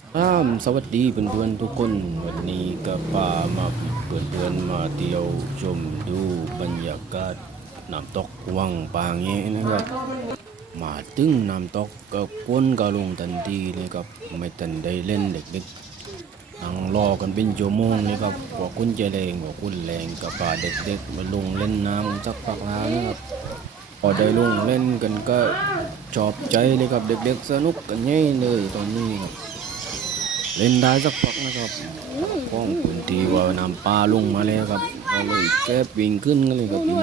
ครับสวัสดีเพื่อนๆทุกคน วันนี้ก็พามาเพื่อนๆมาเที่ยวชมดูบรรยากาศน้ำตกวังปางเงี้นะครับ มาถึงน้ำตกก็ก้นก็ลงทันทีเลยครับไม่ทันได้เล่นเด็กๆนั่งรอกันเป็นชั่วโมงเลยครับกว่าคุณจะแรงกว่าคุณแรงก็พาเด็กๆมาลงเล่นน้ำสักพักแล้วนะครับพอได้ลงเล่นกันก็ชอบใจเลยครับเด็กๆสนุกกันง่ายเลยตอนนี้ครับ เล่นได้สักพักนะครับก้องพื้นที่ว่าน้ำปลาลงมาแล้วครับก็เลยแก้วิ่งขึ้นกันเลยครับปี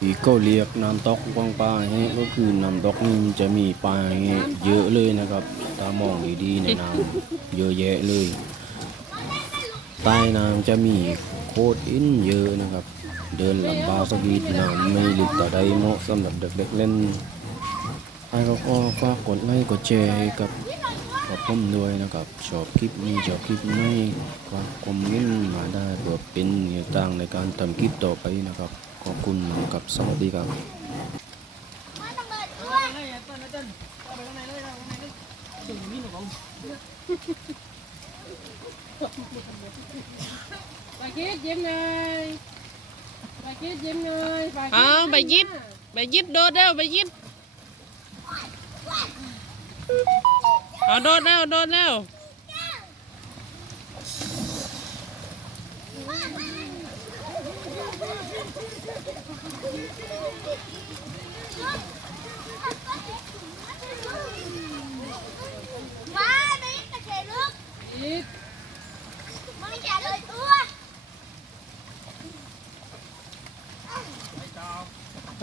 ปีก็เรียกน้ำตกกวางปลาแฮะก็คือน้ำตกนี่มันจะมีปลาแฮะเยอะเลยนะครับถ้ามองดีๆในน้ำเยอะแยะเลยใต้น้ำจะมีโคดอินเยอะนะครับ เดินลำบากสักนิดน้ำไม่ลึกแต่ใดเหมาะสำหรับเด็กๆเล่นใครก็ขอฝากกดไลค์กดแชร์กับ กับผมด้วยนะครับชอบคลิปนี้ชอบคลิปนี้ก็คอมเมนต์มาได้เพื่อเป็นแนวทางในการทำคลิปต่อไปนะครับ ขอบคุณกับสวัสดีครับไปคิดยิ้มหน่อยปคิดยิ้มหน่อยปอ้าวใบยิดใบยิดโดดแล้วใบยิด เอาโดดแล้วโดดแล้วว้าไม่ตะเกียบลูกอีกมันไม่แก่เลยตัว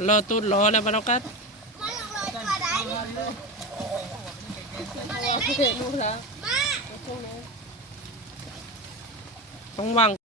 รอตูดรอแล้วมาแล้วกันมันลงเลยตัวไห ต้องวาง